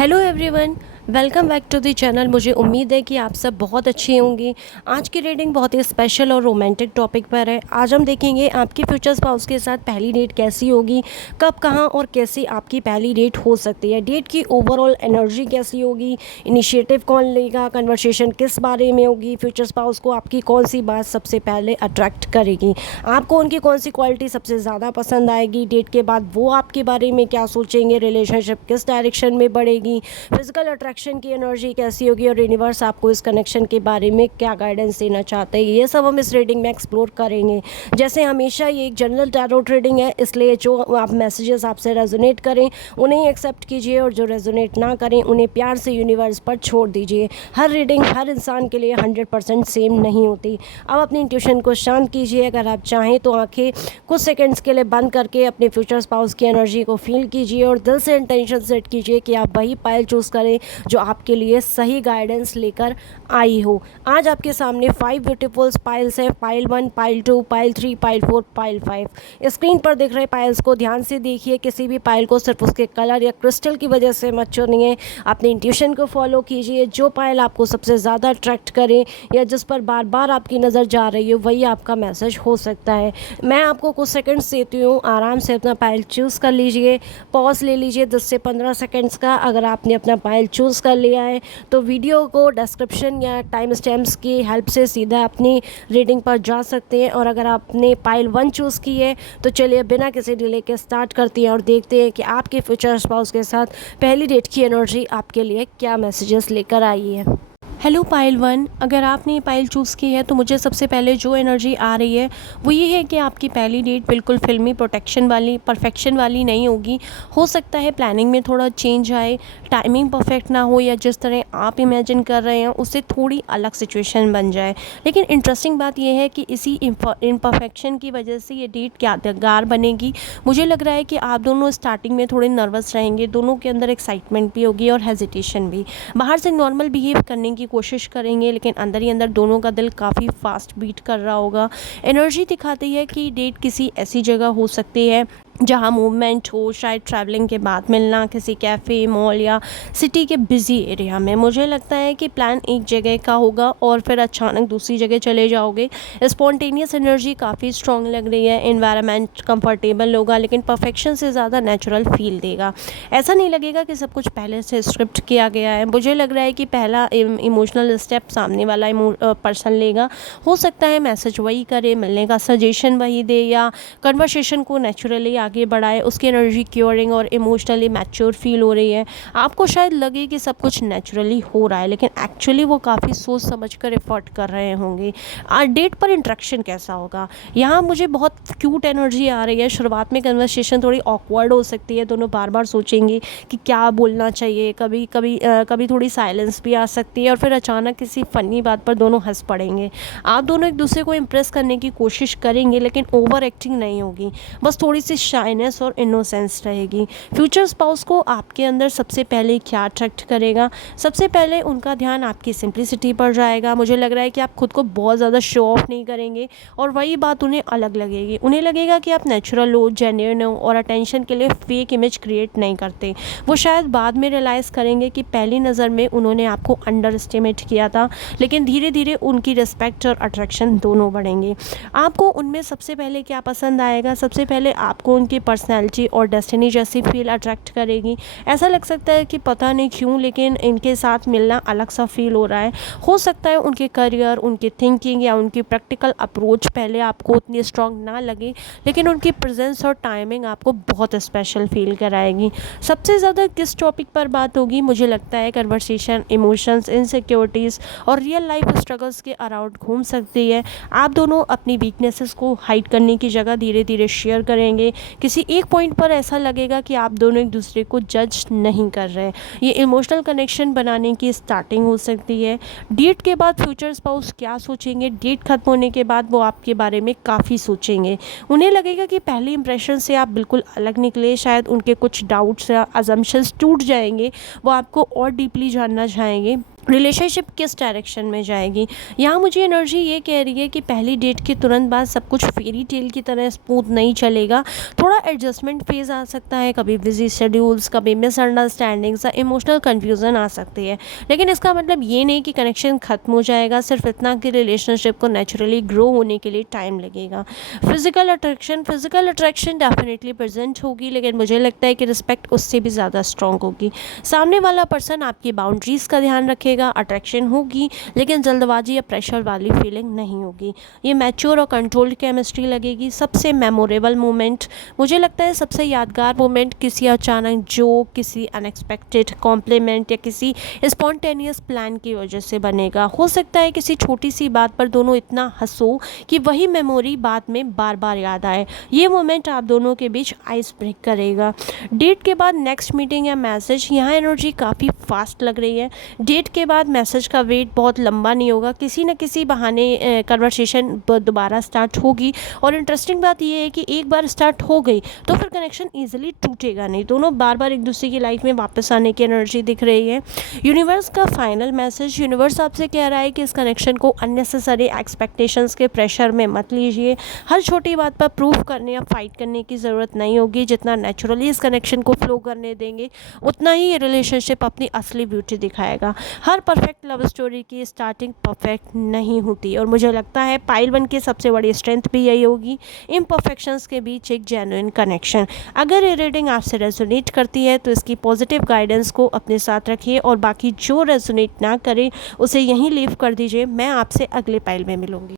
Hello everyone, welcome back to the channel. मुझे उम्मीद है कि आप सब बहुत अच्छी होंगी। आज की रीडिंग बहुत ही स्पेशल और रोमांटिक टॉपिक पर है। आज हम देखेंगे आपकी फ्यूचर स्पाउस के साथ पहली डेट कैसी होगी, कब, कहां और कैसी आपकी पहली डेट हो सकती है। डेट की ओवरऑल एनर्जी कैसी होगी, इनिशिएटिव कौन लेगा, कन्वर्सेशन किस बारे में होगी, फ्यूचर स्पाउस को आपकी कौन सी बात सबसे पहले अट्रैक्ट करेगी, आपको उनकी कौन सी क्वालिटी सबसे ज़्यादा पसंद आएगी, डेट के बाद वो आपके बारे में क्या सोचेंगे, रिलेशनशिप किस डायरेक्शन में बढ़ेगी, फिजिकल अट्रैक्शन की एनर्जी कैसी होगी और यूनिवर्स आपको इस कनेक्शन के बारे में क्या गाइडेंस देना चाहते हैं। ये सब हम इस रीडिंग में एक्सप्लोर करेंगे। जैसे हमेशा ये एक जनरल टैरो रीडिंग है, इसलिए जो आप मैसेजेस आपसे रेजोनेट करें उन्हें एक्सेप्ट कीजिए और जो रेजोनेट ना करें उन्हें प्यार से यूनिवर्स पर छोड़ दीजिए। हर रीडिंग हर इंसान के लिए 100% सेम नहीं होती। अब अपनी इंट्यूशन को शांत कीजिए। अगर आप चाहें तो आंखें कुछ सेकंड्स के लिए बंद करके अपने फ्यूचर स्पाउस की एनर्जी को फील कीजिए और दिल से इंटेंशन सेट कीजिए कि आप वही पाइल चूज़ करें जो आपके लिए सही गाइडेंस लेकर आई हो। आज आपके सामने 5 ब्यूटीफुल पाइल्स हैं। Pile 1, pile 2, pile 3, pile 4, pile 5। Screen पर दिख रहे पाइल्स को ध्यान से देखिए। किसी भी पाइल को सिर्फ उसके कलर या क्रिस्टल की वजह से मत चुनिए। अपने इंट्यूशन को फॉलो कीजिए। जो पाइल आपको सबसे ज़्यादा अट्रैक्ट करे या जिस पर बार बार आपकी नज़र जा रही हो वही आपका मैसेज हो सकता है। मैं आपको कुछ सेकंड्स देती हूँ, आराम से अपना पाइल चूज़ कर लीजिए। पॉज ले लीजिए 10 से 15 सेकंड्स का। अगर आपने अपना पाइल चूज़ कर लिया है तो वीडियो को डिस्क्रिप्शन या टाइम स्टैम्प्स की हेल्प से सीधा अपनी रीडिंग पर जा सकते हैं। और अगर आपने पाइल 1 चूज़ की है तो चलिए बिना किसी डिले के स्टार्ट करते हैं और देखते हैं कि आपके फ्यूचर स्पाउस के साथ पहली डेट की एनर्जी आपके लिए क्या मैसेजेस लेकर आई है। हेलो पाइल 1, अगर आपने ये पाइल चूज़ की है तो मुझे सबसे पहले जो एनर्जी आ रही है वो ये है कि आपकी पहली डेट बिल्कुल फिल्मी प्रोटेक्शन वाली, परफेक्शन वाली नहीं होगी। हो सकता है प्लानिंग में थोड़ा चेंज आए, टाइमिंग परफेक्ट ना हो या जिस तरह आप इमेजिन कर रहे हैं उससे थोड़ी अलग सिचुएशन बन जाए। लेकिन इंटरेस्टिंग बात यह है कि इसी इम्परफेक्शन की वजह से ये डेट यादगार बनेगी। मुझे लग रहा है कि आप दोनों स्टार्टिंग में थोड़े नर्वस रहेंगे, दोनों के अंदर एक्साइटमेंट भी होगी और हेजिटेशन भी। बाहर से नॉर्मल बिहेव करने की कोशिश करेंगे लेकिन अंदर ही अंदर दोनों का दिल काफ़ी फास्ट बीट कर रहा होगा। एनर्जी दिखाती है कि डेट किसी ऐसी जगह हो सकती है जहाँ मूवमेंट हो, शायद ट्रैवलिंग के बाद मिलना, किसी कैफ़े, मॉल या सिटी के बिजी एरिया में। मुझे लगता है कि प्लान एक जगह का होगा और फिर अचानक दूसरी जगह चले जाओगे। स्पॉन्टेनियस एनर्जी काफ़ी स्ट्रॉन्ग लग रही है। एनवायरनमेंट कंफर्टेबल होगा लेकिन परफेक्शन से ज़्यादा नेचुरल फील देगा। ऐसा नहीं लगेगा कि सब कुछ पहले से स्क्रिप्ट किया गया है। मुझे लग रहा है कि पहला इमोशनल स्टेप सामने वाला पर्सन लेगा। हो सकता है मैसेज वही करे, मिलने का सजेशन वही दे या कन्वर्सेशन को नेचुरली आगे बढ़ाए। उसकी एनर्जी क्योरिंग और इमोशनली मैच्योर फील हो रही है। आपको शायद लगे कि सब कुछ नेचुरली हो रहा है लेकिन एक्चुअली वो काफ़ी सोच समझ कर एफर्ट कर रहे होंगे। डेट पर इंटरेक्शन कैसा होगा, यहाँ मुझे बहुत क्यूट एनर्जी आ रही है। शुरुआत में कन्वर्सेशन थोड़ी ऑकवर्ड हो सकती है, दोनों बार बार सोचेंगे कि क्या बोलना चाहिए। कभी थोड़ी साइलेंस भी आ सकती है और फिर अचानक किसी फ़नी बात पर दोनों हंस पड़ेंगे। आप दोनों एक दूसरे को इम्प्रेस करने की कोशिश करेंगे लेकिन ओवर एक्टिंग नहीं होगी, बस थोड़ी सी शाइनेस और इनोसेंस रहेगी। फ्यूचर स्पाउस को आपके अंदर सबसे पहले क्या अट्रैक्ट करेगा? सबसे पहले उनका ध्यान आपकी सिंप्लिसिटी पर जाएगा। मुझे लग रहा है कि आप खुद को बहुत ज़्यादा शो ऑफ नहीं करेंगे और वही बात उन्हें अलग लगेगी। उन्हें लगेगा कि आप नेचुरल हो, जेन्युइन हो और अटेंशन के लिए फेक इमेज क्रिएट नहीं करते। वो शायद बाद में रियलाइज़ करेंगे कि पहली नज़र में उन्होंने आपको अंडर एस्टिमेट किया था लेकिन धीरे धीरे उनकी रिस्पेक्ट और अट्रैक्शन दोनों बढ़ेंगे। आपको उनमें सबसे पहले क्या पसंद आएगा? सबसे पहले आपको उनकी पर्सनैलिटी और डेस्टिनी जैसी फील अट्रैक्ट करेगी। ऐसा लग सकता है कि पता नहीं क्यों लेकिन इनके साथ मिलना अलग सा फील हो रहा है। हो सकता है उनके करियर, उनकी थिंकिंग या उनकी प्रैक्टिकल अप्रोच पहले आपको उतनी स्ट्रॉन्ग ना लगे लेकिन उनकी प्रेजेंस और टाइमिंग आपको बहुत स्पेशल फील कराएगी। सबसे ज़्यादा किस टॉपिक पर बात होगी? मुझे लगता है कन्वर्सेशन इमोशंस, इनसिक्योरिटीज़ और रियल लाइफ स्ट्रगल्स के अराउंड घूम सकती है। आप दोनों अपनी वीकनेसेस को हाइड करने की जगह धीरे धीरे शेयर करेंगे। किसी एक पॉइंट पर ऐसा लगेगा कि आप दोनों एक दूसरे को जज नहीं कर रहे। ये इमोशनल कनेक्शन बनाने की स्टार्टिंग हो सकती है। डेट के बाद फ्यूचर स्पाउस क्या सोचेंगे? डेट खत्म होने के बाद वो आपके बारे में काफ़ी सोचेंगे। उन्हें लगेगा कि पहले इंप्रेशन से आप बिल्कुल अलग निकले। शायद उनके कुछ डाउट्स या अजम्पशंस टूट जाएंगे। वो आपको और डीपली जानना चाहेंगे। रिलेशनशिप किस डायरेक्शन में जाएगी। यहाँ मुझे एनर्जी ये कह रही है कि पहली डेट के तुरंत बाद सब कुछ फेरी टेल की तरह स्मूथ नहीं चलेगा। थोड़ा एडजस्टमेंट फेज़ आ सकता है, कभी बिजी शेड्यूल्स, कभी मिसअंडरस्टैंडिंग्स या इमोशनल कन्फ्यूज़न आ सकती है। लेकिन इसका मतलब ये नहीं कि कनेक्शन ख़त्म हो जाएगा, सिर्फ इतना कि रिलेशनशिप को नेचुरली ग्रो होने के लिए टाइम लगेगा। फिजिकल अट्रैक्शन डेफिनेटली प्रेजेंट होगी, लेकिन मुझे लगता है कि रिस्पेक्ट उससे भी ज़्यादा स्ट्रॉन्ग होगी। सामने वाला पर्सन आपकी बाउंड्रीज़ का ध्यान रखेगा, अट्रैक्शन होगी, लेकिन जल्दबाजी या प्रेशर वाली फीलिंग नहीं होगी। ये मैच्योर और कंट्रोल्ड केमिस्ट्री लगेगी। सबसे मेमोरेबल मोमेंट, मुझे लगता है सबसे यादगार मोमेंट किसी अचानक जोक, किसी अनएक्सपेक्टेड कॉम्प्लीमेंट या किसी स्पॉन्टेनियस प्लान की वजह से बनेगा। हो सकता है किसी छोटी सी बात पर दोनों इतना हंसो कि वही मेमोरी बाद में बार बार याद आए। ये मोमेंट आप दोनों के बीच आइस ब्रेक करेगा। डेट के बाद नेक्स्ट मीटिंग या मैसेज, यहाँ एनर्जी काफ़ी फास्ट लग रही है। डेट के बाद मैसेज का वेट बहुत लंबा नहीं होगा, किसी न किसी बहाने कन्वर्सेशन दोबारा स्टार्ट होगी। और इंटरेस्टिंग बात यह है कि एक बार स्टार्ट हो गई तो फिर कनेक्शन ईजिली टूटेगा नहीं। दोनों बार बार एक दूसरे की लाइफ में वापस आने की एनर्जी दिख रही है। यूनिवर्स का फाइनल मैसेज, यूनिवर्स आपसे कह रहा है कि इस कनेक्शन को अननेसेसरी एक्सपेक्टेशंस के प्रेशर में मत लीजिए। हर छोटी बात पर प्रूफ करने या फाइट करने की ज़रूरत नहीं होगी। जितना नेचुरली इस कनेक्शन को फ्लो करने देंगे, उतना ही ये रिलेशनशिप अपनी असली ब्यूटी दिखाएगा। हर परफेक्ट लव स्टोरी की स्टार्टिंग परफेक्ट नहीं होती, और मुझे लगता है पाइल 1 की सबसे बड़ी स्ट्रेंथ भी यही होगी, इम्परफेक्शंस के बीच एक जेन्युइन कनेक्शन। अगर ये रीडिंग आपसे रेजोनेट करती है तो इसकी पॉजिटिव गाइडेंस को अपने साथ रखिए, और बाकी जो रेजोनेट ना करे उसे यहीं लीव कर दीजिए। मैं आपसे अगले पाइल में मिलूंगी।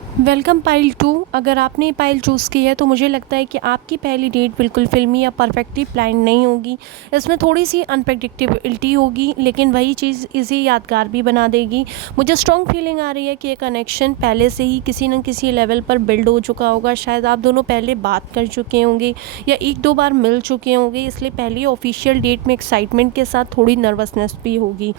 Welcome pile 2। अगर आपने ये पाइल चूज़ की है तो मुझे लगता है कि आपकी पहली डेट बिल्कुल फिल्मी या परफेक्टली प्लान नहीं होगी। इसमें थोड़ी सी अनप्रेडिक्टेबिलिटी होगी, लेकिन वही चीज़ इसे यादगार भी बना देगी। मुझे स्ट्रॉन्ग फीलिंग आ रही है कि ये कनेक्शन पहले से ही किसी न किसी लेवल पर बिल्ड हो चुका होगा। शायद आप दोनों पहले बात कर चुके होंगे या एक दो बार मिल चुके होंगे, इसलिए पहली ऑफिशियल डेट में एक्साइटमेंट के साथ थोड़ी नर्वसनेस भी होगी।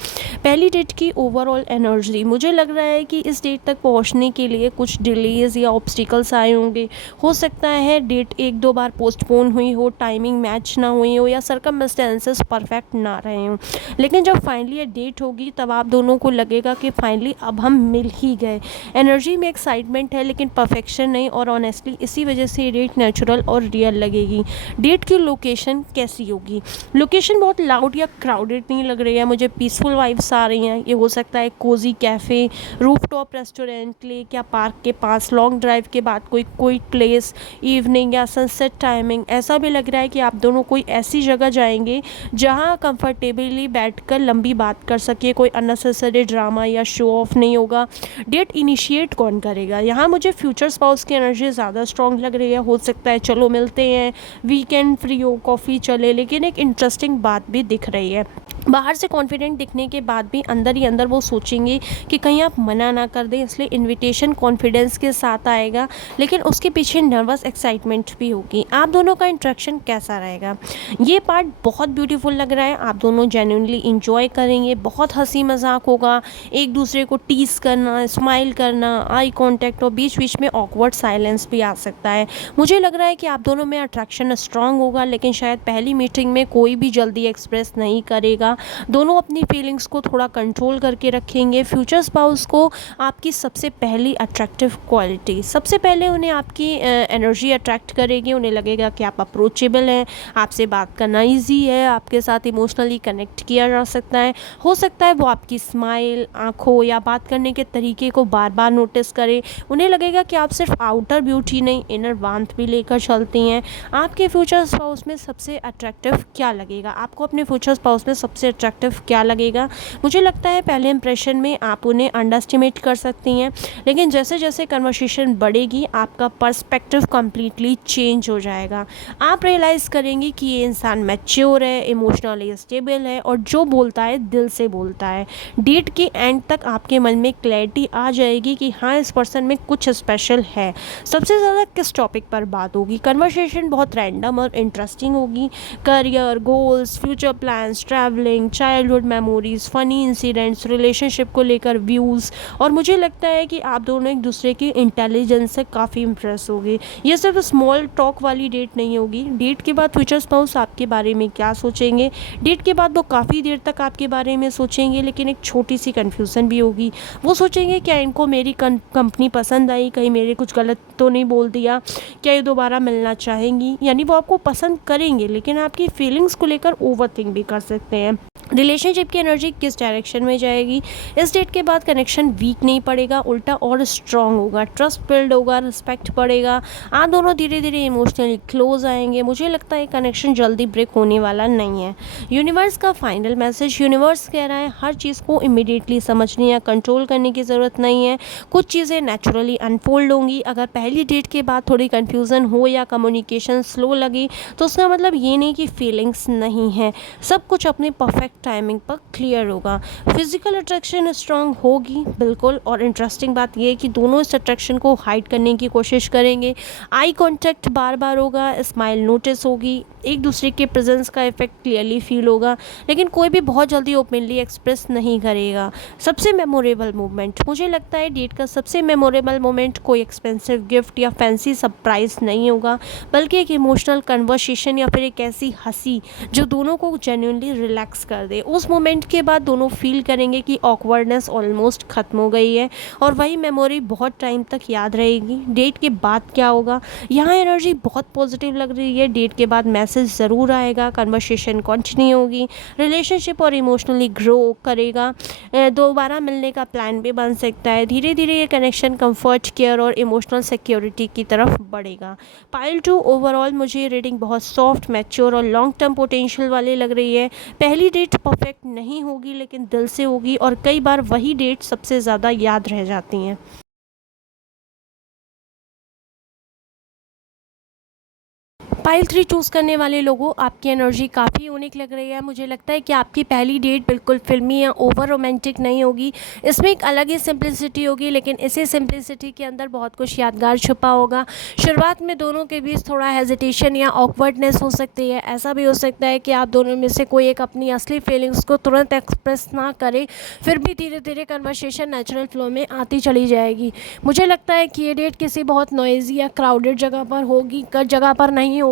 पहली डेट की ओवरऑल एनर्जी, मुझे लग रहा है कि इस डेट तक पहुँचने के लिए कुछ डिलेज या ऑब्स्टिकल्स आए होंगे। हो सकता है डेट एक दो बार पोस्टपोन हुई हो, टाइमिंग मैच ना हुई हो, या सर्कमस्टेंसेस परफेक्ट ना रहे हों। लेकिन जब फाइनली ये डेट होगी तब आप दोनों को लगेगा कि फाइनली अब हम मिल ही गए। एनर्जी में एक्साइटमेंट है, लेकिन परफेक्शन नहीं, और ऑनेस्टली इसी वजह से ये डेट नेचुरल और रियल लगेगी। डेट की लोकेशन कैसी होगी? लोकेशन बहुत लाउड या क्राउडेड नहीं लग रही है, मुझे पीसफुल वाइब्स आ रही हैं। ये हो सकता है cosy cafe, rooftop restaurant, lake या पार्क के पास, लॉन्ग ड्राइव के बाद कोई कोई प्लेस, इवनिंग या सनसेट टाइमिंग। ऐसा भी लग रहा है कि आप दोनों कोई ऐसी जगह जाएंगे जहां कंफर्टेबली बैठकर लंबी बात कर सके, कोई अननेसेसरी ड्रामा या शो ऑफ नहीं होगा। डेट इनिशिएट कौन करेगा? यहाँ मुझे फ्यूचर स्पाउस की एनर्जी ज़्यादा स्ट्रॉन्ग लग रही है। हो सकता है चलो मिलते हैं, वीकेंड फ्री हो, कॉफ़ी चले, लेकिन एक इंटरेस्टिंग बात भी दिख रही है। बाहर से कॉन्फिडेंट दिखने के बाद भी अंदर ही अंदर वो सोचेंगे कि कहीं आप मना ना कर दें, इसलिए इनविटेशन कॉन्फिडेंस के साथ आएगा, लेकिन उसके पीछे नर्वस एक्साइटमेंट भी होगी। आप दोनों का इंटरेक्शन कैसा रहेगा? ये पार्ट बहुत ब्यूटीफुल लग रहा है। आप दोनों जेन्युइनली इंजॉय करेंगे, बहुत हंसी मजाक होगा, एक दूसरे को टीस करना, स्माइल करना, आई कॉन्टैक्ट, और बीच बीच में ऑकवर्ड साइलेंस भी आ सकता है। मुझे लग रहा है कि आप दोनों में अट्रैक्शन स्ट्रांग होगा, लेकिन शायद पहली मीटिंग में कोई भी जल्दी एक्सप्रेस नहीं करेगा। दोनों अपनी फीलिंग्स को थोड़ा कंट्रोल करके रखेंगे। फ्यूचर स्पाउस को आपकी सबसे पहली अट्रैक्टिव क्वालिटी, सबसे पहले उन्हें आपकी एनर्जी अट्रैक्ट करेगी। उन्हें लगेगा कि आप अप्रोचेबल हैं, आपसे बात करना इजी है, आपके साथ इमोशनली कनेक्ट किया जा सकता है। हो सकता है वो आपकी स्माइल, आंखों या बात करने के तरीके को बार बार नोटिस करें। उन्हें लगेगा कि आप सिर्फ आउटर ब्यूटी नहीं, इनर वार्मथ भी लेकर चलती हैं। आपके फ्यूचर स्पाउस में सबसे अट्रैक्टिव क्या लगेगा? आपको अपने फ्यूचर स्पाउस में सबसे अट्रैक्टिव क्या लगेगा? मुझे लगता है पहले इंप्रेशन में आप उन्हें अंडरएस्टिमेट कर सकती हैं, लेकिन जैसे जैसे कन्वर्सेशन बढ़ेगी आपका पर्सपेक्टिव कम्प्लीटली चेंज हो जाएगा। आप रियलाइज़ करेंगी कि ये इंसान मैच्योर है, इमोशनली स्टेबल है, और जो बोलता है दिल से बोलता है। डेट के एंड तक आपके मन में क्लैरिटी आ जाएगी कि हाँ, इस पर्सन में कुछ स्पेशल है। सबसे ज़्यादा किस टॉपिक पर बात होगी? कन्वर्सेशन बहुत रैंडम और इंटरेस्टिंग होगी। Career, goals, future plans, travelling, feeling, childhood memories, funny incidents, relationship को लेकर व्यूज़। और मुझे लगता है कि आप दोनों एक दूसरे की इंटेलिजेंस से काफ़ी इम्प्रेस होगे। ये सिर्फ स्मॉल टॉक वाली डेट नहीं होगी। डेट के बाद फ्यूचर स्पाउस आपके बारे में क्या सोचेंगे, डेट के बाद वो काफ़ी देर तक आपके बारे में सोचेंगे, लेकिन एक छोटी सी कन्फ्यूज़न भी होगी। वो सोचेंगे क्या इनको मेरी कंपनी पसंद आई, कहीं मेरे कुछ गलत तो नहीं बोल दिया, क्या ये दोबारा मिलना चाहेंगी। यानी वो आपको पसंद करेंगे लेकिन आपकी फीलिंग्स को लेकर ओवरथिंक भी कर सकते हैं। रिलेशनशिप की एनर्जी किस डायरेक्शन में जाएगी। इस डेट के बाद कनेक्शन वीक नहीं पड़ेगा, उल्टा और स्ट्रांग होगा, ट्रस्ट बिल्ड होगा, रिस्पेक्ट बढ़ेगा। आप दोनों धीरे धीरे इमोशनली क्लोज आएंगे। मुझे लगता है कनेक्शन जल्दी ब्रेक होने वाला नहीं है। यूनिवर्स का फाइनल मैसेज, यूनिवर्स कह रहा है हर चीज़ को इमीडिएटली समझने या कंट्रोल करने की ज़रूरत नहीं है। कुछ चीज़ें नेचुरली अनफोल्ड होंगी। अगर पहली डेट के बाद थोड़ी कन्फ्यूज़न हो या कम्युनिकेशन स्लो लगे तो उसका मतलब ये नहीं कि फीलिंग्स नहीं है। सब कुछ अपने परफेक्ट टाइमिंग पर क्लियर होगा। फिजिकल अट्रैक्शन स्ट्रांग होगी बिल्कुल, और इंटरेस्टिंग बात यह है कि दोनों इस अट्रैक्शन को हाइड करने की कोशिश करेंगे। आई कांटेक्ट बार बार होगा, स्माइल नोटिस होगी, एक दूसरे के प्रेजेंस का इफेक्ट क्लियरली फील होगा, लेकिन कोई भी बहुत जल्दी ओपनली एक्सप्रेस नहीं करेगा। सबसे मेमोरेबल मोमेंट, मुझे लगता है डेट का सबसे मेमोरेबल मोमेंट कोई एक्सपेंसिव गिफ्ट या फैंसी सरप्राइज नहीं होगा, बल्कि एक इमोशनल कन्वर्सेशन या फिर एक ऐसी हंसी जो दोनों को जेन्युइनली रिलैक्स कर दे। उस मोमेंट के बाद दोनों फील करेंगे कि ऑकवर्डनेस ऑलमोस्ट ख़त्म हो गई है और वही मेमोरी बहुत टाइम तक याद रहेगी। डेट के बाद क्या होगा, यहाँ एनर्जी बहुत पॉजिटिव लग रही है। डेट के बाद मैसेज ज़रूर आएगा, कन्वर्सेशन कंटिन्यू होगी, रिलेशनशिप और इमोशनली ग्रो करेगा, दोबारा मिलने का प्लान भी बन सकता है। धीरे धीरे ये कनेक्शन कंफर्ट, केयर और इमोशनल सिक्योरिटी की तरफ बढ़ेगा। पाइल 2 ओवरऑल मुझे ये रीडिंग बहुत सॉफ्ट, मैच्योर और लॉन्ग टर्म पोटेंशियल वाली लग रही है। पहली डेट परफेक्ट नहीं होगी लेकिन दिल से होगी, और कई बार वही डेट सबसे ज़्यादा याद रह जाती हैं। पाइल 3 चूज़ करने वाले लोगों, आपकी एनर्जी काफ़ी यूनिक लग रही है। मुझे लगता है कि आपकी पहली डेट बिल्कुल फिल्मी या ओवर रोमांटिक नहीं होगी। इसमें एक अलग ही सिंप्लिसिटी होगी, लेकिन इसी सिंप्लिसिटी के अंदर बहुत कुछ यादगार छुपा होगा। शुरुआत में दोनों के बीच थोड़ा हेजिटेशन या ऑकवर्डनेस हो सकती है। ऐसा भी हो सकता है कि आप दोनों में से कोई एक अपनी असली फीलिंग्स को तुरंत एक्सप्रेस ना करे, फिर भी धीरे धीरे कन्वर्सेशन नेचुरल फ्लो में आती चली जाएगी। मुझे लगता है कि ये डेट किसी बहुत नॉइज़ी या क्राउडेड जगह पर होगी, जगह पर नहीं होगी।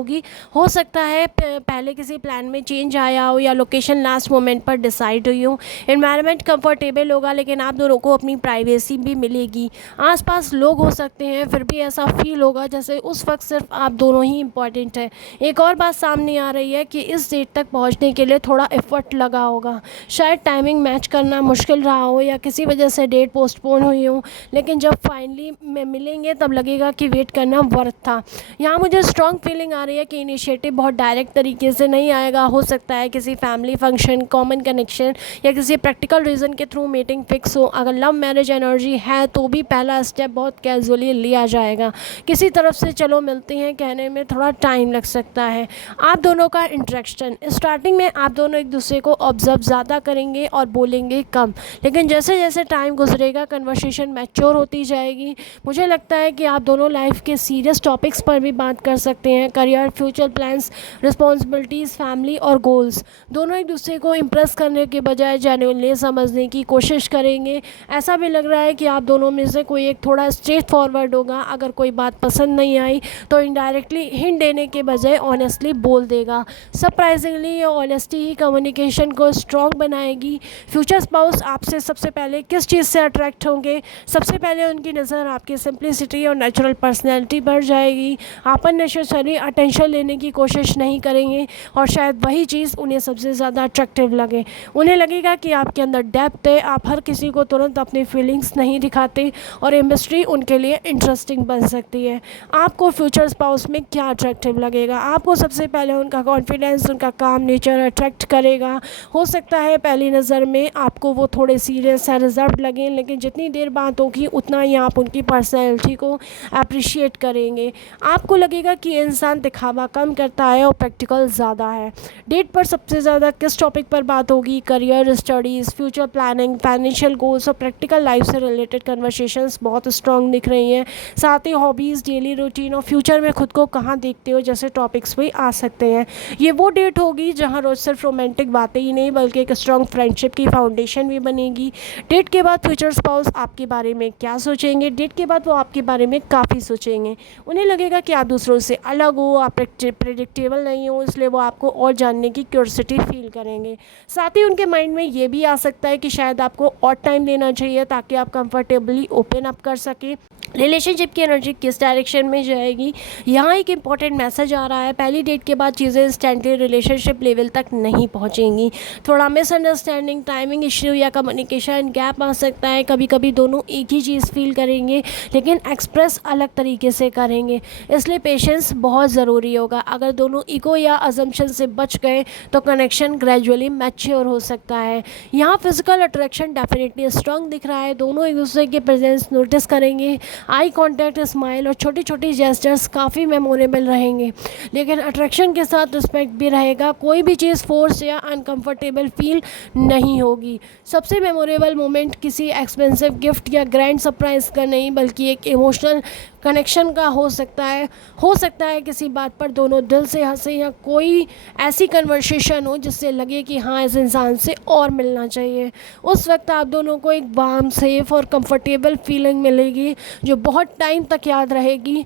हो सकता है पहले किसी प्लान में चेंज आया हो या लोकेशन लास्ट मोमेंट पर डिसाइड हुई हो। एनवायरनमेंट कंफर्टेबल होगा, लेकिन आप दोनों को अपनी प्राइवेसी भी मिलेगी। आसपास लोग हो सकते हैं, फिर भी ऐसा फील होगा जैसे उस वक्त सिर्फ आप दोनों ही इम्पॉर्टेंट है। एक और बात सामने आ रही है कि इस डेट तक पहुंचने के लिए थोड़ा एफर्ट लगा होगा। शायद टाइमिंग मैच करना मुश्किल रहा हो या किसी वजह से डेट पोस्टपोन हुई हो, लेकिन जब फाइनली मिलेंगे तब लगेगा कि वेट करना वर्थ था। यहाँ मुझे स्ट्रॉन्ग फीलिंग आ रही है कि इनिशिएटिव बहुत डायरेक्ट तरीके से नहीं आएगा। हो सकता है किसी फैमिली फंक्शन, कॉमन कनेक्शन या किसी प्रैक्टिकल रीज़न के थ्रू मीटिंग फिक्स हो। अगर लव मैरिज एनर्जी है तो भी पहला स्टेप बहुत कैजुअली लिया जाएगा। किसी तरफ से चलो मिलते हैं कहने में थोड़ा टाइम लग सकता है। आप दोनों का इंटरेक्शन, स्टार्टिंग में आप दोनों एक दूसरे को ऑब्जर्व ज़्यादा करेंगे और बोलेंगे कम, लेकिन जैसे जैसे टाइम गुजरेगा कन्वर्सेशन मैच्योर होती जाएगी। मुझे लगता है कि आप दोनों लाइफ के सीरियस टॉपिक्स पर भी बात कर सकते हैं, career, future plans, responsibilities, family और गोल्स। दोनों एक दूसरे को इम्प्रेस करने के बजाय जेन्युइनली समझने की कोशिश करेंगे। ऐसा भी लग रहा है कि आप दोनों में से कोई एक थोड़ा स्ट्रेट फॉरवर्ड होगा। अगर कोई बात पसंद नहीं आई तो इनडायरेक्टली हिंट देने के बजाय ऑनेस्टली बोल देगा। सरप्राइजिंगली ये ऑनेस्टी ही कम्युनिकेशन को स्ट्रॉन्ग बनाएगी। फ्यूचर स्पाउस आपसे सबसे पहले किस चीज़ से अट्रैक्ट होंगे? सबसे पहले उनकी नज़र आपकी सिंप्लिसिटी और नेचुरल पर्सनैलिटी बढ़ जाएगी। आप अननेसेसरी अटेंशन लेने की कोशिश नहीं करेंगे और शायद वही चीज़ उन्हें सबसे ज़्यादा अट्रैक्टिव लगे। उन्हें लगेगा कि आपके अंदर डेप्थ है, आप हर किसी को तुरंत अपनी फीलिंग्स नहीं दिखाते और ये मिस्ट्री उनके लिए इंटरेस्टिंग बन सकती है। आपको फ्यूचर स्पाउस में क्या अट्रैक्टिव लगेगा? आपको सबसे पहले उनका कॉन्फिडेंस, उनका काम नेचर अट्रैक्ट करेगा। हो सकता है पहली नज़र में आपको वो थोड़े सीरियस या रिजर्व लगें, लेकिन जितनी देर बात होगी उतना ही आप उनकी पर्सनैलिटी को अप्रिशिएट करेंगे। आपको लगेगा कि ये इंसान दिखावा कम करता है और प्रैक्टिकल ज़्यादा है। डेट पर सबसे ज़्यादा किस टॉपिक पर बात होगी? Career, studies, future planning, financial goals और प्रैक्टिकल लाइफ से रिलेटेड कन्वर्सेशंस बहुत स्ट्रॉन्ग दिख रही हैं। साथ ही हॉबीज़, डेली रूटीन और फ्यूचर में खुद को कहाँ देखते हो जैसे टॉपिक्स भी आ सकते हैं। ये वो डेट होगी जहाँ रोज़ सिर्फ रोमांटिक बातें ही नहीं बल्कि एक स्ट्रॉन्ग फ्रेंडशिप की फाउंडेशन भी बनेगी। डेट के बाद फ्यूचर स्पाउस आपके बारे में क्या सोचेंगे? डेट के बाद वो आपके बारे में काफ़ी सोचेंगे। उन्हें लगेगा कि आप दूसरों से अलग हो, आप प्रेडिक्टेबल नहीं हो, इसलिए वो आपको और जानने की क्यूरियोसिटी फील करेंगे। साथ ही उनके माइंड में ये भी आ सकता है कि शायद आपको और टाइम लेना चाहिए ताकि आप कंफर्टेबली ओपन अप कर सकें। रिलेशनशिप की एनर्जी किस डायरेक्शन में जाएगी? यहाँ एक इम्पॉर्टेंट मैसेज आ रहा है। पहली डेट के बाद चीज़ें इंस्टेंटली रिलेशनशिप लेवल तक नहीं पहुँचेंगी। थोड़ा मिसअंडरस्टैंडिंग, टाइमिंग इश्यू या कम्युनिकेशन गैप आ सकता है। कभी कभी दोनों एक ही चीज़ फील करेंगे लेकिन एक्सप्रेस अलग तरीके से करेंगे, इसलिए पेशेंस बहुत ज़रूरी होगा। अगर दोनों ईगो या अजम्पशन से बच गए तो कनेक्शन ग्रेजुअली मैच्योर हो सकता है। यहाँ फिजिकल अट्रैक्शन डेफिनेटली स्ट्रांग दिख रहा है। दोनों एक दूसरे के प्रेजेंस नोटिस करेंगे। आई कांटेक्ट, स्माइल और छोटी छोटी जेस्चर्स काफ़ी मेमोरेबल रहेंगे, लेकिन अट्रैक्शन के साथ रिस्पेक्ट भी रहेगा। कोई भी चीज़ फोर्स या अनकंफर्टेबल फील नहीं होगी। सबसे मेमोरेबल मोमेंट किसी एक्सपेंसिव गिफ्ट या ग्रैंड सरप्राइज़ का नहीं बल्कि एक इमोशनल कनेक्शन का हो सकता है किसी बात पर दोनों दिल से हंसे या कोई ऐसी कन्वर्सेशन हो जिससे लगे कि हाँ, इस इंसान से और मिलना चाहिए। उस वक्त आप दोनों को एक वार्म, सेफ और कंफर्टेबल फीलिंग मिलेगी जो बहुत टाइम तक याद रहेगी।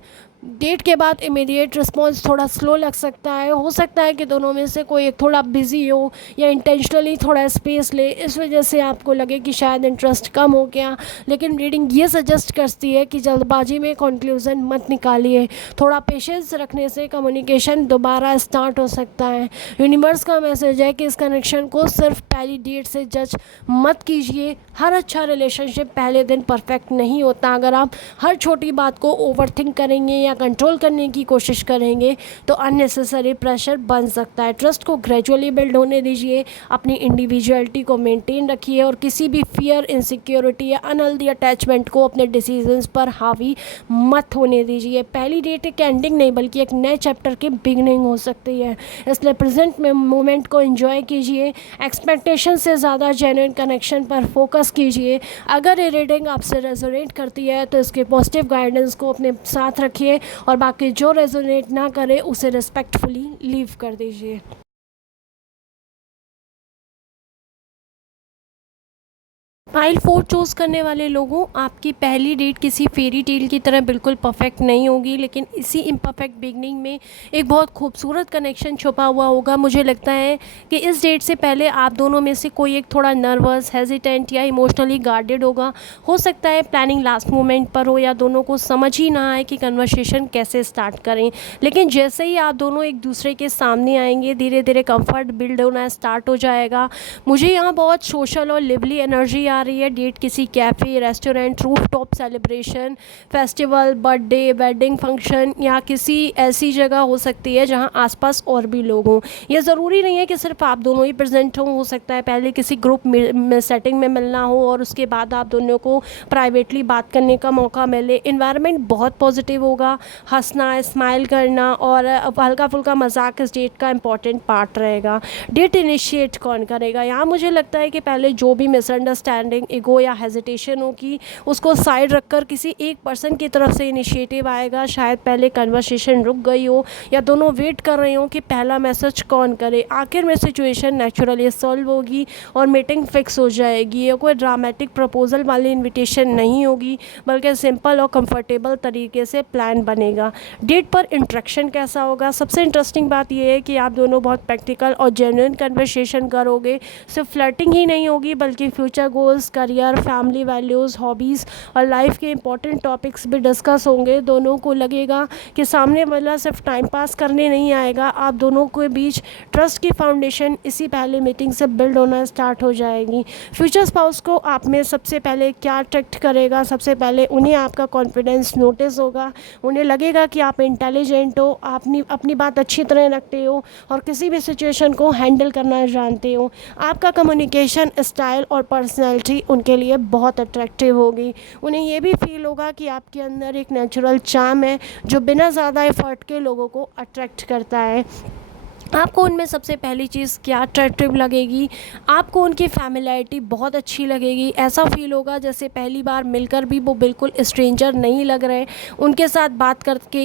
डेट के बाद इमीडिएट रिस्पॉन्स थोड़ा स्लो लग सकता है। हो सकता है कि दोनों में से कोई एक थोड़ा बिजी हो या इंटेंशनली थोड़ा स्पेस ले, इस वजह से आपको लगे कि शायद इंटरेस्ट कम हो गया। लेकिन रीडिंग ये सजेस्ट करती है कि जल्दबाजी में कंक्लूजन मत निकालिए। थोड़ा पेशेंस रखने से कम्युनिकेशन दोबारा स्टार्ट हो सकता है। यूनिवर्स का मैसेज है कि इस कनेक्शन को सिर्फ पहली डेट से जज मत कीजिए। हर अच्छा रिलेशनशिप पहले दिन परफेक्ट नहीं होता। अगर आप हर छोटी बात को ओवरथिंक करेंगे या कंट्रोल करने की कोशिश करेंगे तो अननेसेसरी प्रेशर बन सकता है। ट्रस्ट को ग्रेजुअली बिल्ड होने दीजिए, अपनी इंडिविजुअलिटी को मेंटेन रखिए और किसी भी फियर, इनसिक्योरिटी या अनहेल्दी अटैचमेंट को अपने डिसीजंस पर हावी मत होने दीजिए। पहली डेट एक एंडिंग नहीं बल्कि एक नए चैप्टर की बिगनिंग हो सकती है, इसलिए प्रेजेंट में मोमेंट को एंजॉय कीजिए। एक्सपेक्टेशन से ज़्यादा जेन्युइन कनेक्शन पर फोकस कीजिए। अगर ये रीडिंग आपसे रेजोनेट करती है तो इसके पॉजिटिव गाइडेंस को अपने साथ रखिए और बाकी जो रेजोनेट ना करे उसे रिस्पेक्टफुली लीव कर दीजिए। पाइल 4 चूज़ करने वाले लोगों, आपकी पहली डेट किसी फेरी टेल की तरह बिल्कुल परफेक्ट नहीं होगी, लेकिन इसी इम्परफेक्ट बिगनिंग में एक बहुत खूबसूरत कनेक्शन छुपा हुआ होगा। मुझे लगता है कि इस डेट से पहले आप दोनों में से कोई एक थोड़ा नर्वस, हेजिटेंट या इमोशनली गार्डेड होगा। हो सकता है प्लानिंग लास्ट मोमेंट पर हो या दोनों को समझ ही ना आए कि कन्वर्सेशन कैसे स्टार्ट करें। लेकिन जैसे ही आप दोनों एक दूसरे के सामने आएंगे धीरे धीरे कंफर्ट बिल्ड होना स्टार्ट हो जाएगा। मुझे यहाँ बहुत सोशल और लिवली एनर्जी आ रही है। डेट किसी cafe, restaurant, rooftop celebration, festival, birthday, wedding function या किसी ऐसी जगह हो सकती है जहां आसपास और भी लोग हों। यह ज़रूरी नहीं है कि सिर्फ आप दोनों ही प्रेजेंट हों। हो सकता है पहले किसी ग्रुप सेटिंग में मिलना हो और उसके बाद आप दोनों को प्राइवेटली बात करने का मौका मिले। इन्वायरमेंट बहुत पॉजिटिव होगा। हंसना, स्माइल करना और हल्का फुल्का मजाक इस डेट का इम्पॉर्टेंट पार्ट रहेगा। डेट इनिशिएट कौन करेगा? यहाँ मुझे लगता है कि पहले जो भी मिसअंडरस्टैंडिंग, ईगो या हेजिटेशन होगी उसको साइड रखकर किसी एक पर्सन की तरफ से इनिशिएटिव आएगा। शायद पहले कन्वर्सेशन रुक गई हो या दोनों वेट कर रहे हो कि पहला मैसेज कौन करे। आखिर में सिचुएशन नेचुरली सॉल्व होगी और मीटिंग फिक्स हो जाएगी। ये कोई ड्रामेटिक प्रपोजल वाली इनविटेशन नहीं होगी बल्कि सिंपल और कंफर्टेबल तरीके से प्लान बनेगा। डेट पर इंटरेक्शन कैसा होगा? सबसे इंटरेस्टिंग बात यह है कि आप दोनों बहुत प्रैक्टिकल और जेन्युइन कन्वर्सेशन करोगे। सिर्फ फ्लर्टिंग ही नहीं होगी बल्कि future goals, career, family values, hobbies और लाइफ के इंपॉर्टेंट टॉपिक्स भी डिस्कस होंगे। दोनों को लगेगा कि सामने वाला सिर्फ टाइम पास करने नहीं आएगा। आप दोनों के बीच ट्रस्ट की फाउंडेशन इसी पहले मीटिंग से बिल्ड होना स्टार्ट हो जाएगी। फ्यूचर स्पाउस को आप में सबसे पहले क्या अट्रैक्ट करेगा? सबसे पहले उन्हें आपका कॉन्फिडेंस नोटिस होगा। उन्हें लगेगा कि आप इंटेलिजेंट हो, आप अपनी बात अच्छी तरह रखते हो और किसी भी सिचुएशन को हैंडल करना जानते हो। आपका कम्युनिकेशन स्टाइल और पर्सनैलिटी पर्सनैलिटी उनके लिए बहुत अट्रैक्टिव होगी। उन्हें ये भी फील होगा कि आपके अंदर एक नेचुरल चार्म है जो बिना ज़्यादा एफर्ट के लोगों को अट्रैक्ट करता है। आपको उनमें सबसे पहली चीज़ क्या अट्रैक्टिव लगेगी, आपको उनकी फैमिलियरिटी बहुत अच्छी लगेगी। ऐसा फील होगा जैसे पहली बार मिलकर भी वो बिल्कुल स्ट्रेंजर नहीं लग रहे, उनके साथ बात करते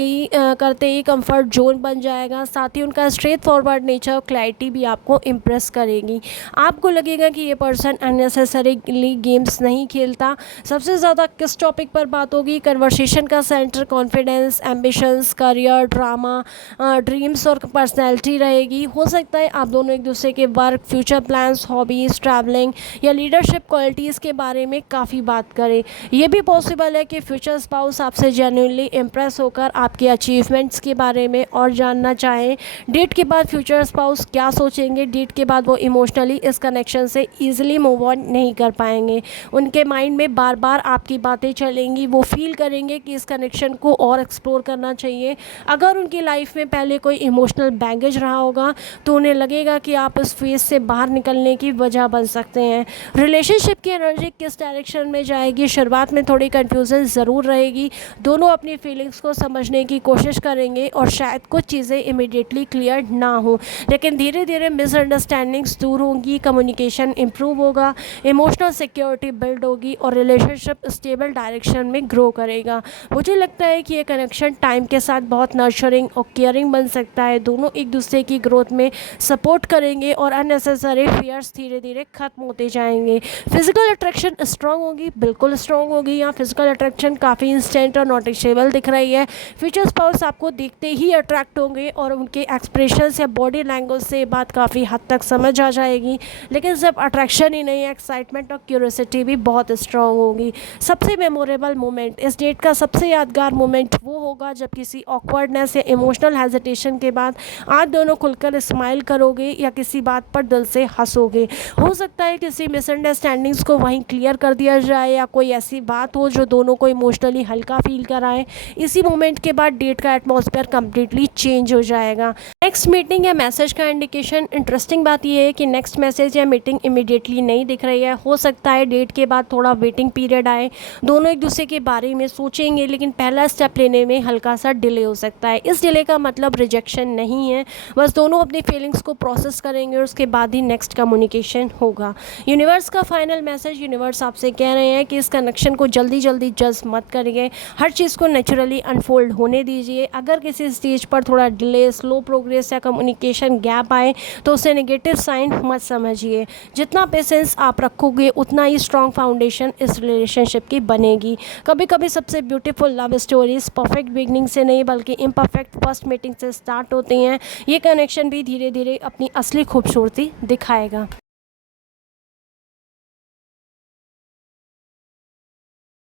ही कंफर्ट जोन बन जाएगा। साथ ही उनका स्ट्रेट फॉरवर्ड नेचर, क्लैरिटी भी आपको इम्प्रेस करेगी। आपको लगेगा कि ये पर्सन अननेसेसरीली गेम्स नहीं खेलता। सबसे ज़्यादा किस टॉपिक पर बात होगी, कन्वर्सेशन का centre confidence, ambitions, career, drama, dreams और पर्सनैलिटी रहेगी। हो सकता है आप दोनों एक दूसरे के work, future plans, hobbies, travelling या लीडरशिप क्वालिटीज़ के बारे में काफ़ी बात करें। ये भी पॉसिबल है कि फ्यूचर स्पाउस आपसे जेन्युइनली इम्प्रेस होकर आपके अचीवमेंट्स के बारे में और जानना चाहें। डेट के बाद फ्यूचर स्पाउस क्या सोचेंगे, डेट के बाद वो इमोशनली इस कनेक्शन से ईजिली मूव ऑन नहीं कर पाएंगे। उनके माइंड में बार बार आपकी बातें चलेंगी, वो फील करेंगे कि इस कनेक्शन को और एक्सप्लोर करना चाहिए। अगर उनकी लाइफ में पहले कोई इमोशनल बैगेज रहा होगा तो उन्हें लगेगा कि आप इस फेज से बाहर निकलने की वजह बन सकते हैं। रिलेशनशिप की एनर्जी किस डायरेक्शन में जाएगी, शुरुआत में थोड़ी कन्फ्यूज़न ज़रूर रहेगी। दोनों अपनी फीलिंग्स को समझने की कोशिश करेंगे और शायद कुछ चीज़ें इमीडिएटली क्लियर ना हो, लेकिन धीरे धीरे मिसअंडरस्टैंडिंग्स दूर होंगी, कम्युनिकेशन इंप्रूव होगा, इमोशनल सिक्योरिटी बिल्ड होगी और रिलेशनशिप स्टेबल डायरेक्शन में ग्रो करेगा। मुझे लगता है कि ये कनेक्शन टाइम के साथ बहुत नर्चरिंग और केयरिंग बन सकता है। दोनों एक दूसरे की ग्रोथ में सपोर्ट करेंगे और अननेसेसरी फियर्स धीरे धीरे खत्म होते जाएंगे। फिजिकल अट्रैक्शन स्ट्रांग होगी, बिल्कुल स्ट्रांग होगी। यहाँ फिजिकल अट्रैक्शन काफ़ी इंस्टेंट और नोटिसेबल दिख रही है। फ्यूचर स्पाउस आपको देखते ही अट्रैक्ट होंगे और उनके एक्सप्रेशंस या बॉडी लैंग्वेज से बात काफ़ी हद तक समझ आ जाएगी। लेकिन सिर्फ अट्रैक्शन ही नहीं है, एक्साइटमेंट और क्यूरियोसिटी भी बहुत स्ट्रांग होगी। सबसे मेमोरेबल मोमेंट, इस डेट का सबसे यादगार मोमेंट वो होगा जब किसी ऑकवर्डनेस या इमोशनल हेजिटेशन के बाद आप दोनों खुलकर स्माइल करोगे या किसी बात पर दिल से हंसोगे। हो सकता है किसी मिसअंडरस्टैंडिंग्स को वहीं क्लियर कर दिया जाए या कोई ऐसी बात हो जो दोनों को इमोशनली हल्का फील कराए। इसी मोमेंट के बाद डेट का एटमॉस्फेयर कम्प्लीटली चेंज हो जाएगा। नेक्स्ट मीटिंग या मैसेज का इंडिकेशन, इंटरेस्टिंग बात यह है कि नेक्स्ट मैसेज या मीटिंग इमीडिएटली नहीं दिख रही है। हो सकता है डेट के बाद थोड़ा वेटिंग पीरियड आए, दोनों एक दूसरे के बारे में सोचेंगे, लेकिन पहला स्टेप लेने में हल्का सा डिले हो सकता है। इस डिले का मतलब रिजेक्शन नहीं है, बस दोनों अपनी फीलिंग्स को प्रोसेस करेंगे और उसके बाद ही नेक्स्ट कम्युनिकेशन होगा। यूनिवर्स का फाइनल मैसेज, यूनिवर्स आपसे कह रहे हैं कि इस कनेक्शन को जल्दी जल्दी जज मत करिए, हर चीज़ को नेचुरली अनफोल्ड होने दीजिए। अगर किसी स्टेज पर थोड़ा डिले, स्लो प्रोग्रेस या कम्युनिकेशन गैप आए तो उसे नेगेटिव साइन मत समझिए। जितना पेशेंस आप रखोगे उतना ही स्ट्रॉन्ग फाउंडेशन इस रिलेशनशिप की बनेगी। कभी कभी सबसे beautiful love stories perfect beginning से नहीं बल्कि इम्परफेक्ट फर्स्ट मीटिंग से स्टार्ट होती हैं। ये कनेक्शन भी धीरे धीरे अपनी असली खूबसूरती दिखाएगा।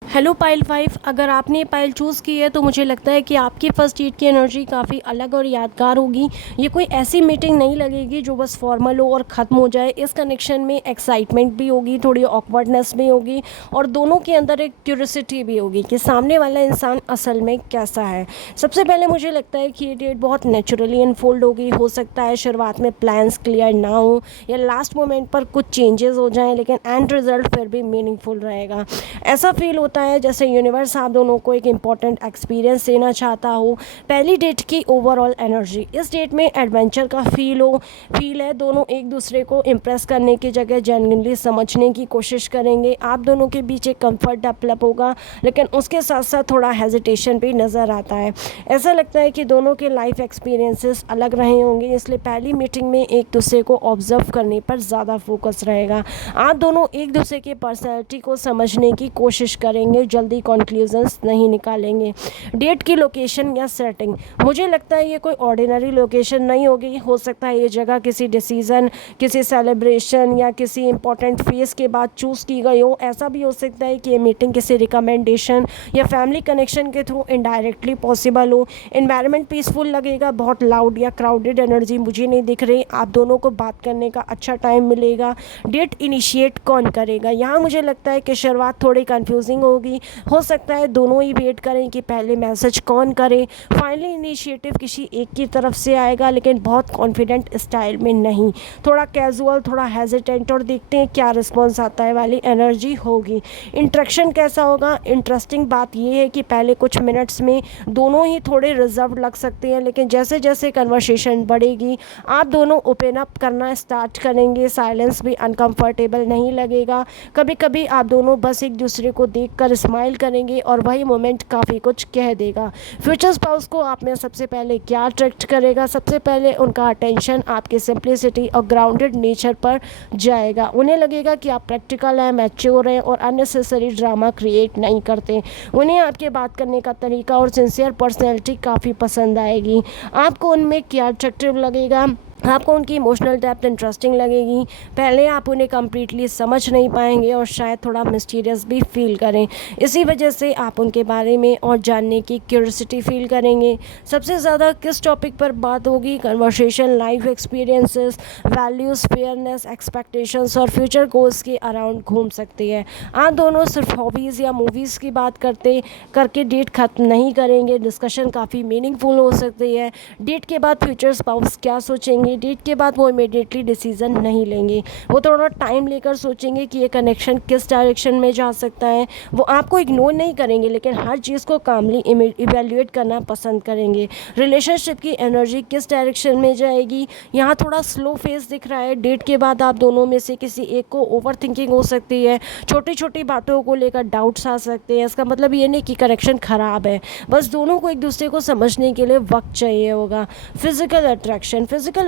हेलो पाइल 5, अगर आपने ये पाइल चूज़ की है तो मुझे लगता है कि आपकी फर्स्ट डेट की एनर्जी काफ़ी अलग और यादगार होगी। ये कोई ऐसी मीटिंग नहीं लगेगी जो बस फॉर्मल हो और ख़त्म हो जाए। इस कनेक्शन में एक्साइटमेंट भी होगी, थोड़ी ऑकवर्डनेस भी होगी और दोनों के अंदर एक क्यूरियोसिटी भी होगी कि सामने वाला इंसान असल में कैसा है। सबसे पहले मुझे लगता है कि ये डेट बहुत नेचुरली अनफोल्ड होगी। हो सकता है शुरुआत में प्लान्स क्लियर ना हो या लास्ट मोमेंट पर कुछ चेंजेस हो जाएँ, लेकिन एंड रिजल्ट फिर भी मीनिंगफुल रहेगा। ऐसा फील होता है जैसे यूनिवर्स आप दोनों को एक इम्पॉर्टेंट एक्सपीरियंस देना चाहता हो। पहली डेट की ओवरऑल एनर्जी, इस डेट में एडवेंचर का फील है। दोनों एक दूसरे को इम्प्रेस करने की जगह जेन्युइनली समझने की कोशिश करेंगे। आप दोनों के बीच एक कंफर्ट डेवलप होगा, लेकिन उसके साथ साथ थोड़ा हेजिटेशन भी नज़र आता है। ऐसा लगता है कि दोनों के लाइफ एक्सपीरियंसेस अलग रहे होंगे, इसलिए पहली मीटिंग में एक दूसरे को ऑब्जर्व करने पर ज़्यादा फोकस रहेगा। आप दोनों एक दूसरे की पर्सनैलिटी को समझने की कोशिश करेंगे, जल्दी कंक्लूजन्स नहीं निकालेंगे। डेट की लोकेशन या सेटिंग, मुझे लगता है ये कोई ऑर्डिनरी लोकेशन नहीं होगी। हो सकता है ये जगह किसी डिसीज़न, किसी सेलिब्रेशन या किसी इंपॉर्टेंट फेस के बाद चूज़ की गई हो। ऐसा भी हो सकता है कि ये मीटिंग किसी रिकमेंडेशन या फैमिली कनेक्शन के थ्रू इनडायरेक्टली पॉसिबल हो। एनवायरनमेंट पीसफुल लगेगा, बहुत लाउड या क्राउडेड एनर्जी मुझे नहीं दिख रही। आप दोनों को बात करने का अच्छा टाइम मिलेगा। डेट इनिशिएट कौन करेगा, यहाँ मुझे लगता है कि शुरुआत थोड़ी कन्फ्यूजिंग होगी। होगी। हो सकता है दोनों ही वेट करें कि पहले मैसेज कौन करे। फाइनली इनिशिएटिव किसी एक की तरफ से आएगा, लेकिन बहुत कॉन्फिडेंट स्टाइल में नहीं, थोड़ा कैजुअल, थोड़ा हेजिटेंट, और देखते हैं क्या रिस्पॉन्स आता है वाली एनर्जी होगी। इंट्रैक्शन कैसा होगा? इंटरेस्टिंग बात यह है कि पहले कुछ मिनट्स में दोनों ही थोड़े रिजर्व लग सकते हैं, लेकिन जैसे जैसे कन्वर्सेशन बढ़ेगी आप दोनों ओपन अप करना स्टार्ट करेंगे। साइलेंस भी अनकंफर्टेबल नहीं लगेगा। कभी कभी आप दोनों बस एक दूसरे को देखकर स्माइल करेंगे और वही मोमेंट काफ़ी कुछ कह देगा। फ्यूचर स्पाउस को आप में सबसे पहले क्या अट्रैक्ट करेगा? सबसे पहले उनका अटेंशन आपके सिंप्लिसिटी और ग्राउंडेड नेचर पर जाएगा। उन्हें लगेगा कि आप प्रैक्टिकल हैं, मैच्योर हैं और अननेसेसरी ड्रामा क्रिएट नहीं करते। उन्हें आपके बात करने का तरीका और सिंसियर पर्सनैलिटी काफ़ी पसंद आएगी। आपको उनमें क्या अट्रैक्टिव लगेगा? आपको उनकी इमोशनल डेप्थ इंटरेस्टिंग लगेगी। पहले आप उन्हें कम्प्लीटली समझ नहीं पाएंगे और शायद थोड़ा मिस्टीरियस भी फील करें। इसी वजह से आप उनके बारे में और जानने की क्यूरियोसिटी फील करेंगे। सबसे ज़्यादा किस टॉपिक पर बात होगी? Conversation, life experiences, values, fairness, expectations और फ्यूचर गोल्स के अराउंड घूम सकती है। आप दोनों सिर्फ हॉबीज़ या मूवीज़ की बात करके डेट ख़त्म नहीं करेंगे। डिस्कशन काफ़ी मीनिंगफुल हो सकती है। डेट के बाद फ्यूचर स्पाउस क्या सोचेंगे? डेट के बाद वो इमीडिएटली डिसीजन नहीं लेंगे, वो थोड़ा टाइम लेकर सोचेंगे कि ये कनेक्शन किस डायरेक्शन में जा सकता है। वो आपको इग्नोर नहीं करेंगे, लेकिन हर चीज़ को कामली इवेल्युएट करना पसंद करेंगे। रिलेशनशिप की एनर्जी किस डायरेक्शन में जाएगी? यहाँ थोड़ा स्लो फेस दिख रहा है। डेट के बाद आप दोनों में से किसी एक को ओवर थिंकिंग हो सकती है। छोटी छोटी बातों को लेकर डाउट्स आ सकते हैं। इसका मतलब ये नहीं कि कनेक्शन ख़राब है, बस दोनों को एक दूसरे को समझने के लिए वक्त चाहिए होगा। फिजिकल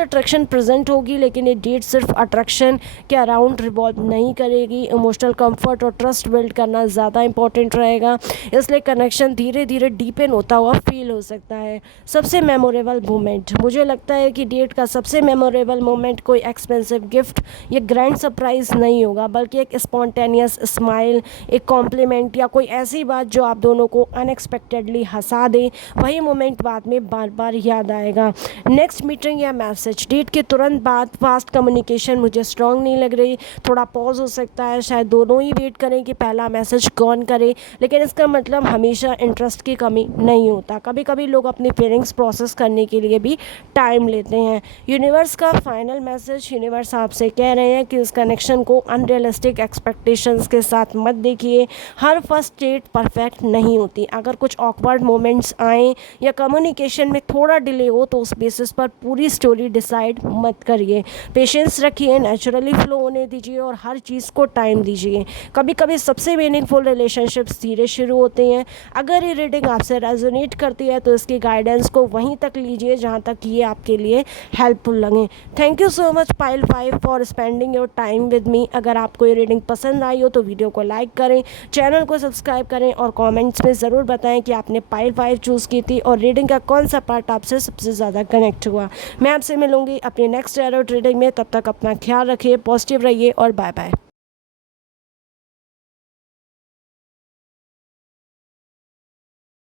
अट्रैक्शन प्रेजेंट होगी, लेकिन ये डेट सिर्फ अट्रैक्शन के अराउंड रिवॉल्व नहीं करेगी। इमोशनल कंफर्ट और ट्रस्ट बिल्ड करना ज़्यादा इंपॉर्टेंट रहेगा, इसलिए कनेक्शन धीरे धीरे डीपन होता हुआ फील हो सकता है। सबसे मेमोरेबल मोमेंट, मुझे लगता है कि डेट का सबसे मेमोरेबल मोमेंट कोई एक्सपेंसिव गिफ्ट या ग्रैंड सरप्राइज़ नहीं होगा, बल्कि एक स्पॉन्टेनियस स्माइल, एक कॉम्प्लीमेंट या कोई ऐसी बात जो आप दोनों को अनएक्सपेक्टेडली हंसा दे। वही मोमेंट बाद में बार बार याद आएगा। नेक्स्ट मीटिंग या मैसेज, डेट के तुरंत बाद फास्ट कम्युनिकेशन मुझे स्ट्रॉन्ग नहीं लग रही। थोड़ा पॉज हो सकता है, शायद दोनों ही वेट करें कि पहला मैसेज कौन करे, लेकिन इसका मतलब हमेशा इंटरेस्ट की कमी नहीं होता। कभी कभी लोग अपनी फीलिंग्स प्रोसेस करने के लिए भी टाइम लेते हैं। यूनिवर्स का फाइनल मैसेज, यूनिवर्स आपसे कह रहे हैं कि इस कनेक्शन को अनरियलिस्टिक एक्सपेक्टेशंस के साथ मत देखिए। हर फर्स्ट डेट परफेक्ट नहीं होती। अगर कुछ ऑकवर्ड मोमेंट्स आएँ या कम्युनिकेशन में थोड़ा डिले हो तो उस बेसिस पर पूरी स्टोरी डिसाइड मत करिए। पेशेंस रखिए, नेचुरली फ्लो होने दीजिए और हर चीज़ को टाइम दीजिए। कभी कभी सबसे मीनिंगफुल रिलेशनशिप्स धीरे शुरू होते हैं। अगर ये रीडिंग आपसे रेजोनेट करती है तो इसकी गाइडेंस को वहीं तक लीजिए जहाँ तक ये आपके लिए हेल्पफुल लगे। Thank you so much pile 5 for spending your time with me. अगर आपको ये रीडिंग पसंद आई हो तो वीडियो को लाइक करें, चैनल को सब्सक्राइब करें और कॉमेंट्स में ज़रूर बताएँ कि आपने पाइल 5 चूज़ की थी और रीडिंग का कौन सा पार्ट आपसे सबसे ज़्यादा कनेक्ट हुआ। मैं आपसे मिलूंगी अपनी नेक्स्ट टैरोट रीडिंग में। तब तक अपना ख्याल रखिए, पॉजिटिव रहिए और बाय बाय।